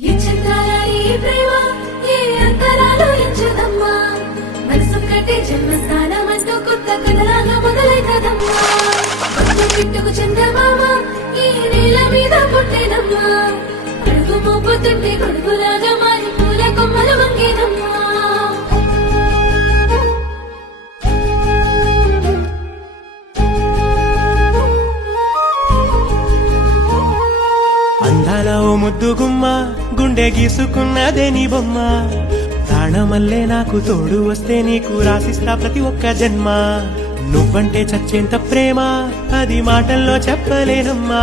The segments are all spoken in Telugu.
ఈ చిత్రాల ఈ ప్రేమ ఏ అంతరాలు ఎంచదమ్మా మనసొక్కటే జన్మస్థానం అంటూ కొత్త కథలాగా మొదలైతదమ్మా కొత్త పిట్టుకు చందమామ ఈ నేల మీద పుట్టేనమ్మా అడుగు మోపుతుంటే గొడుగులాగా మారి పూల కొమ్మలు వంగేనమ్మా అందాల ఓ ముద్దు గుమ్మ గుండె గీసుకున్నదే నీ బొమ్మ ప్రాణమల్లే నాకు తోడు వస్తే నీకు రాసిస్తా ప్రతి ఒక్క జన్మ నువ్వంటే చచ్చేంత ప్రేమ అది మాటల్లో చెప్పలేనమ్మా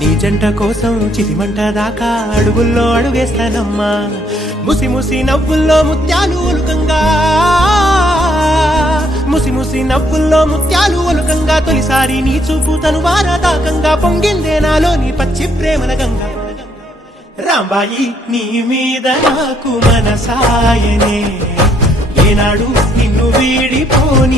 నీ జంట కోసం చితిమంట దాకా అడుగుల్లో అడుగేస్తానమ్మా ముసి ముసి నవ్వుల్లో ముత్యాలు ఒలుకంగా ముసి ముసి నవ్వుల్లో ముత్యాలు ఒలుకంగా తొలిసారి నీ చూపు తను వారదాకంగా పొంగిందే నాలో నీ పచ్చి ప్రేమల గంగా రాంబాయి నీ మీద నాకు మనసాయనే ఏనాడు నిన్ను వీడిపోని